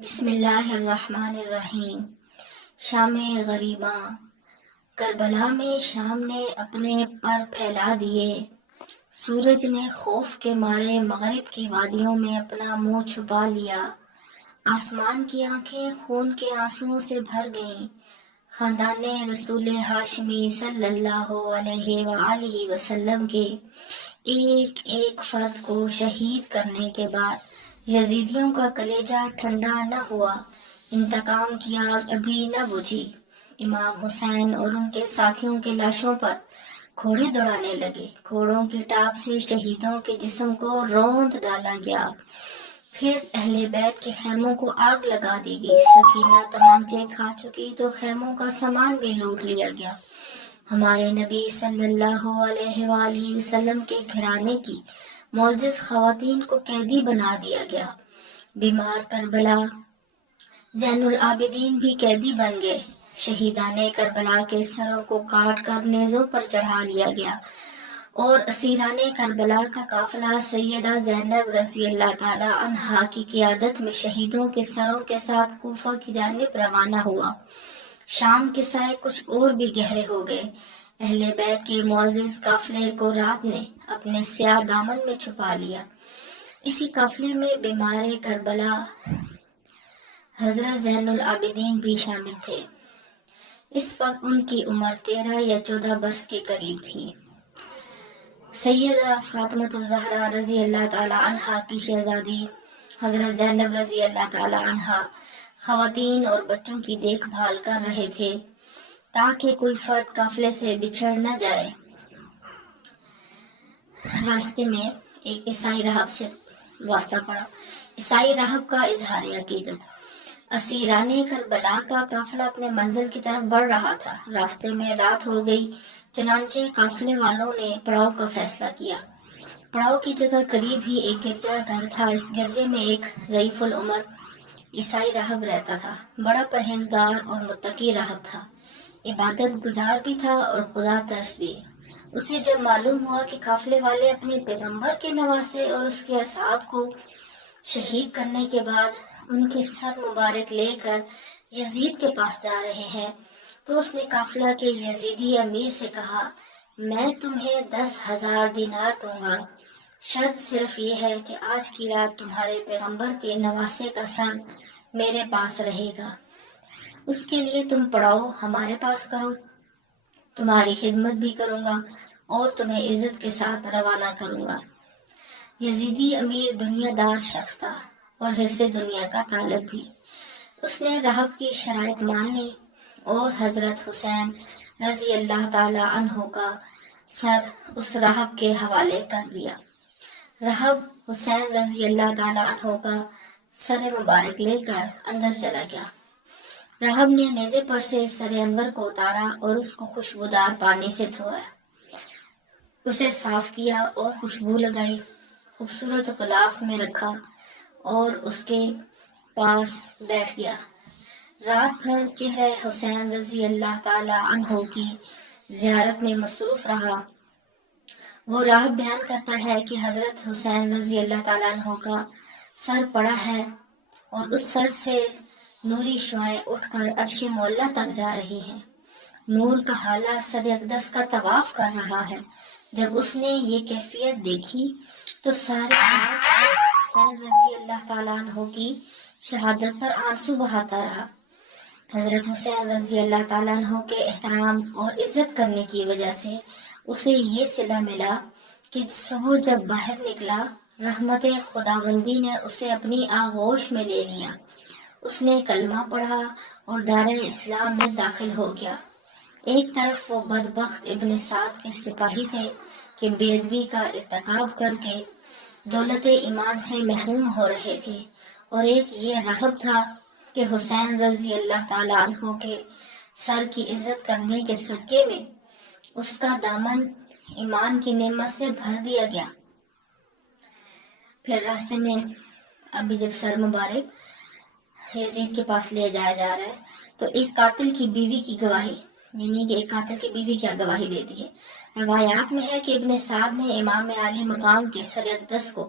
بسم اللہ الرحمن الرحیم۔ شام غریباں، کربلا میں شام نے اپنے پر پھیلا دیے، سورج نے خوف کے مارے مغرب کی وادیوں میں اپنا منہ چھپا لیا، آسمان کی آنکھیں خون کے آنسوؤں سے بھر گئیں، خاندان رسول ہاشمی صلی اللہ علیہ وآلہ وسلم کے ایک ایک فرد کو شہید کرنے کے بعد یزیدیوں کا کلیجہ ٹھنڈا نہ ہوا، انتقام کی آگ ابھی نہ بجھی۔ امام حسین اور ان کے ساتھیوں کے لاشوں پر گھوڑے دوڑانے لگے، گھوڑوں کی ٹاپ سے شہیدوں کے جسم کو روند ڈالا گیا، پھر اہل بیت کے خیموں کو آگ لگا دی گئی، سکینہ تمانچے کھا چکی تو خیموں کا سامان بھی لوٹ لیا گیا۔ ہمارے نبی صلی اللہ علیہ وآلہ وسلم کے گھرانے کی معزز خواتین کو قیدی بنا دیا گیا۔ بیمار کربلا زین العابدین بھی قیدی بن گئے، شہیدان کربلا کے سروں کو کاٹ کر نیزوں پر چڑھا لیا گیا، اور اسیران کربلا کا قافلہ سیدہ زینب رضی اللہ تعالی عنہا کی قیادت میں شہیدوں کے سروں کے ساتھ کوفہ کی جانب روانہ ہوا۔ شام کے سائے کچھ اور بھی گہرے ہو گئے، اہل بیت کے معزز قافلے کو رات نے اپنے سیاہ دامن میں چھپا لیا۔ اسی قافلے میں بیمار کربلا حضرت زین العابدین بھی شامل تھے۔ اس وقت ان کی عمر 13 یا 14 برس کے قریب تھی۔ سیدہ فاطمہ الزہرا رضی اللہ تعالی عنہا کی شہزادی حضرت زینب رضی اللہ تعالی عنہا خواتین اور بچوں کی دیکھ بھال کر رہے تھے تاکہ کوئی فرد قافلے سے بچھڑ نہ جائے۔ راستے میں ایک عیسائی راہب سے واسطہ پڑا۔ عیسائی راہب کا اظہار عقیدت: اسیران کربلا کا قافلہ اپنے منزل کی طرف بڑھ رہا تھا، راستے میں رات ہو گئی، چنانچہ قافلے والوں نے پڑاؤ کا فیصلہ کیا۔ پڑاؤ کی جگہ قریب ہی ایک گرجا گھر تھا، اس گرجے میں ایک ضعیف العمر عیسائی راہب رہتا تھا، بڑا پرہیزگار اور متقی راہب تھا، عبادت گزار بھی تھا اور خدا ترس بھی۔ اسے جب معلوم ہوا کہ قافلے والے اپنے پیغمبر کے نواسے اور اس کے اصحاب کو شہید کرنے کے بعد ان کے سر مبارک لے کر یزید کے پاس جا رہے ہیں، تو اس نے قافلہ کے یزیدی امیر سے کہا، میں تمہیں 10,000 دینار دوں گا، شرط صرف یہ ہے کہ آج کی رات تمہارے پیغمبر کے نواسے کا سر میرے پاس رہے گا، اس کے لیے تم پڑاؤ ہمارے پاس کرو، تمہاری خدمت بھی کروں گا اور تمہیں عزت کے ساتھ روانہ کروں گا۔ یزیدی امیر دنیا دار شخص تھا اور حرص دنیا کا طالب بھی۔ اس نے راہب کی شرائط مان لی اور حضرت حسین رضی اللہ تعالی عنہ کا سر اس راہب کے حوالے کر دیا۔ راہب حسین رضی اللہ تعالی عنہ کا سر مبارک لے کر اندر چلا گیا۔ راہب نے نیزے پر سے سر انور کو اتارا اور اس کو خوشبودار پانی سے دھویا، اسے صاف کیا اور خوشبو لگائی، خوبصورت غلاف میں رکھا اور اس کے پاس بیٹھ گیا۔ رات بھر چہرہ حسین رضی اللہ تعالی عنہ کی زیارت میں مصروف رہا۔ وہ راہب بیان کرتا ہے کہ حضرت حسین رضی اللہ تعالی عنہ کا سر پڑا ہے اور اس سر سے نوری شعاعیں اٹھ کر عرش معلیٰ تک جا رہی ہیں، نور کا حالہ سر اقدس کا طواف کر رہا ہے۔ جب اس نے یہ کیفیت دیکھی تو سارے حسین رضی اللہ تعالیٰ عنہ کی شہادت پر آنسو بہاتا رہا۔ حضرت حسین رضی اللہ تعالیٰ عنہ کے احترام اور عزت کرنے کی وجہ سے اسے یہ صلہ ملا کہ صبح جب باہر نکلا، رحمت خداوندی نے اسے اپنی آغوش میں لے لیا، اس نے کلمہ پڑھا اور دار اسلام میں داخل ہو گیا۔ ایک طرف وہ بدبخت ابن سعد کے سپاہی تھے کہ بے ادبی کا ارتکاب کر کے دولت ایمان سے محروم ہو رہے تھے، اور ایک یہ راہب تھا کہ حسین رضی اللہ تعالی عنہ کے سر کی عزت کرنے کے صدقے میں اس کا دامن ایمان کی نعمت سے بھر دیا گیا۔ پھر راستے میں ابھی جب سر مبارک یزید کے پاس لے جایا جا رہا ہے تو ایک قاتل کی بیوی کی گواہی، یعنی کہ ایک قاتل کی بیوی کیا گواہی دیتی ہے۔ روایات میں ہے کہ ابن سعد نے امام عالی مقام کے سر اقدس کو